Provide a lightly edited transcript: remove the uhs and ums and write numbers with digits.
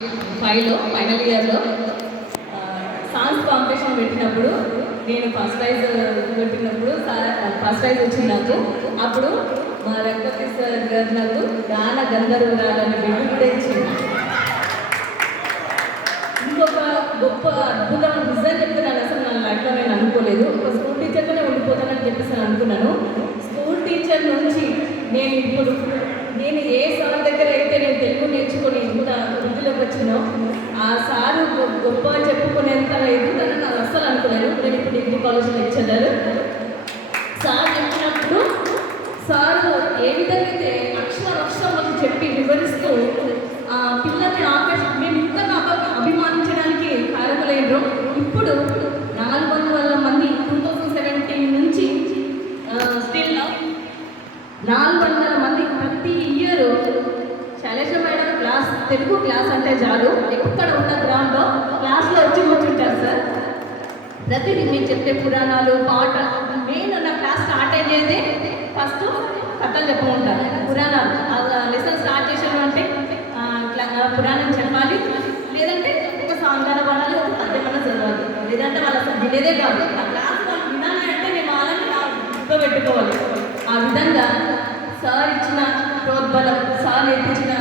5లో final ఇయర్లో songs competition పెట్టినప్పుడు నేను ఫస్ట్ ప్రైజ్ పెట్టినప్పుడు ఫస్ట్ ప్రైజ్ వచ్చింది నాకు. అప్పుడు మా రంగపతి సార్ గారు నాకు గాన గంధర్వురాలని బిడ్డ కూడా ఇచ్చింది. ఇంకొక గొప్ప అద్భుతం నిజంగా చెప్తున్నాను, అసలు నా లైఫ్లో నేను అనుకోలేదు. ఒక స్కూల్ టీచర్గానే ఉండిపోతానని చెప్పేసి నేను అనుకున్నాను. స్కూల్ టీచర్ నుంచి నేను ఏ సార్ దగ్గర అయితే నేను తెలుగు నేర్చుకొని ఇంత వృద్ధిలోకి వచ్చినో ఆ సారు గొప్ప చెప్పుకునేంత ఎదుగుతానని నాకు అస్సలు అనుకోలేదు. నేను ఇప్పుడు డిగ్రీ కాలేజ్ లెక్చరర్. సార్ చెప్పినప్పుడు సారు ఏ విధంగా అయితే అక్షరం మాకు చెప్పి వివరిస్తూ పిల్లల్ని మేము ఇంతగా అభిమానించడానికి కారకులైనరు. ఇప్పుడు 400 మంది 2017 నుంచి స్టిల్ 400 మంది ప్రతి year Shailaja madam Telugu class అంటే చాలు ఎక్కడ ఉన్న గ్రౌండ్లో క్లాస్లో వచ్చి కూర్చుంటారు సార్. ప్రతిదీ మీరు చెప్పే పురాణాలు పాటలు మెయిన్ నా క్లాస్ స్టార్ట్ అయ్యేదే ఫస్ట్ కథలు చెప్పుకుంటారు. పురాణాలు లెసన్ స్టార్ట్ చేసాను అంటే పురాణం చెప్పాలి, లేదంటే ఒక సాంగాన పాడాలి, ఒక పద్యమన్నా చదవాలి, లేదంటే వాళ్ళు అసలు వినేదే కాదు. ఆ క్లాస్ వాళ్ళు వినాలి అంటే నేను వాళ్ళని పెట్టుకోవాలి. ఆ విధంగా సార్ ఇచ్చిన ప్రోద్బలం, సార్ నేర్పించిన